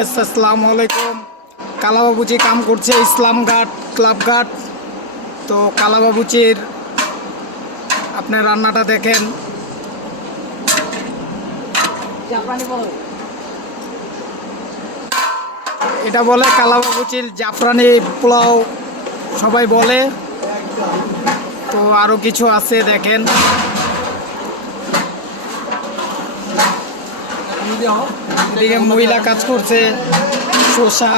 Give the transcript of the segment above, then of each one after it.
আসসালামু আলাইকুম। কালাবাবুচি কাম করছে ইসলামঘাট ক্লাবঘাট। তো কালাবাবুচির আপনি রান্নাটা দেখেন। এটা বলে কালাবাবুচির জাফরানি পোলাও সবাই বলে। তো আরও কিছু আছে দেখেন। এদিকে মহিলা কাজ করছে, শসা।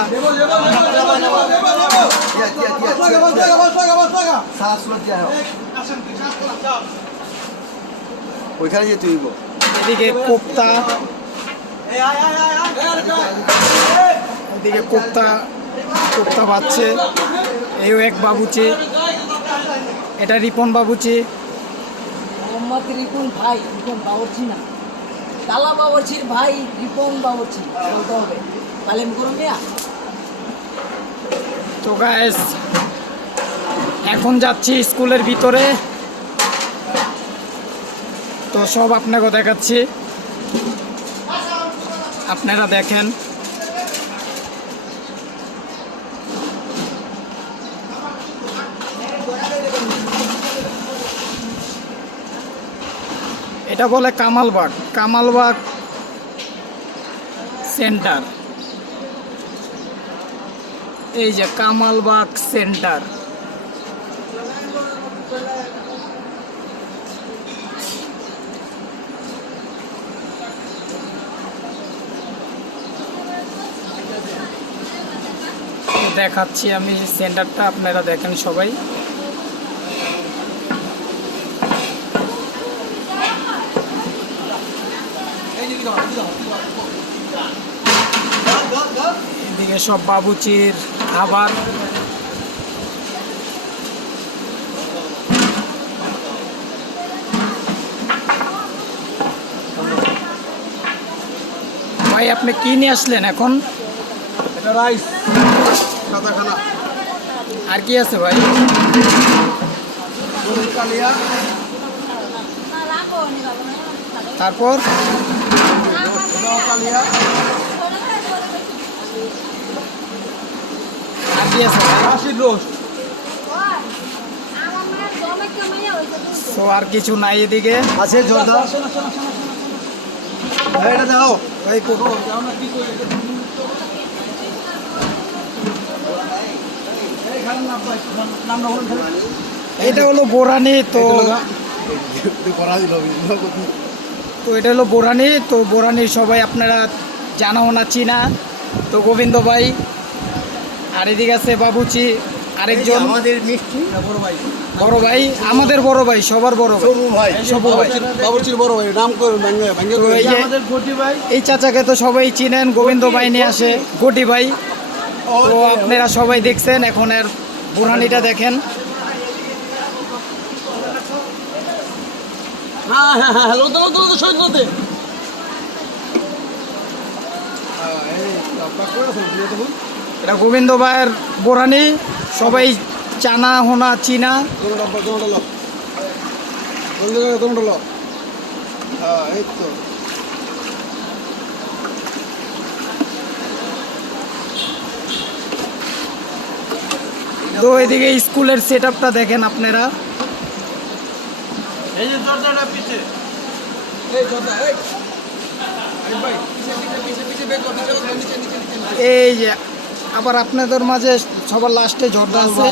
এদিকে কোপ্তা, এদিকে কোপ্তা কোপ্তা বাচ্ছে। এই এক বাবুচি, এটা রিপন বাবুচি। মোহাম্মদ রিপন ভাই, রিপন বাবুর্চি না, কালা বাবুর্চির ভাই রিপন বাবুর্চি বলতে হবে। তালিম করুন মিয়া। তো গাইস, এখন যাচ্ছি স্কুলের ভিতরে। তো সব আপনাকে দেখাচ্ছি, আপনারা দেখেন। এটা বলে কামালবাগ, কামালবাগ সেন্টার। এই যে কামালবাগ সেন্টার। দেখাচ্ছি আমি সেন্টারটা, আপনারা দেখেন সবাই। এদিকে সব বাবুচির খাবার। ভাই আপনি কি নিয়ে আসলেন এখন? এটা রাইস, সাদা খানা। আর কি আছে ভাই? গরুর কালিয়া, তারপর কালিয়া, আর কি আছে ভাই? খাসির রোস্ট। তো আর কিছু নাই এদিকে। আছে জর্দা। এটা দাও ভাই আমরা কি করি এটা হলো বোরানি। তো এটা হলো বোরানি। তো বোরানির সবাই আপনারা জানাও না চিনা। তো গোবিন্দ ভাই, আর এদিকে আছে বাবুচি, আরেকজন আমাদের মিষ্টি বড় ভাই, আমাদের বড় ভাই, সবার বড় ভাই, ভাই, সবু ভাই। বাবুর্চির বড় ভাই, নাম করে তো এই যে এই চাচাকে তো সবাই চিনেন, গোবিন্দ ভাই নিয়ে আসে, গটি ভাই। তো আপনারা সবাই দেখছেন, এখন এর বোরানিটা দেখেন। হ্যাঁ হ্যাঁ হ্যাঁ, লোতে লোতে লোতে শহীদ লোতে। এটা গোবিন্দ ভাইয়ের বোরানি, সবাই চানা হোনা চিনা। এই তো তো এদিকে স্কুলের সেট আপটা দেখেন আপনারা। এই যে দরজাটা পিছে, এই দরজা, এই ভাই পিছে পিছে পিছে পিছে বের কর, নিচে নিচে নিচে নিচে। এই যে আবার আপনাদের মাঝে সবার লাস্টে ঝর্ণা আছে।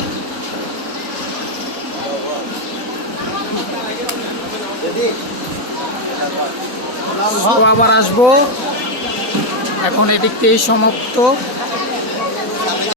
তো আবার আসবো। এখন এদিক থেকেই সমাপ্ত।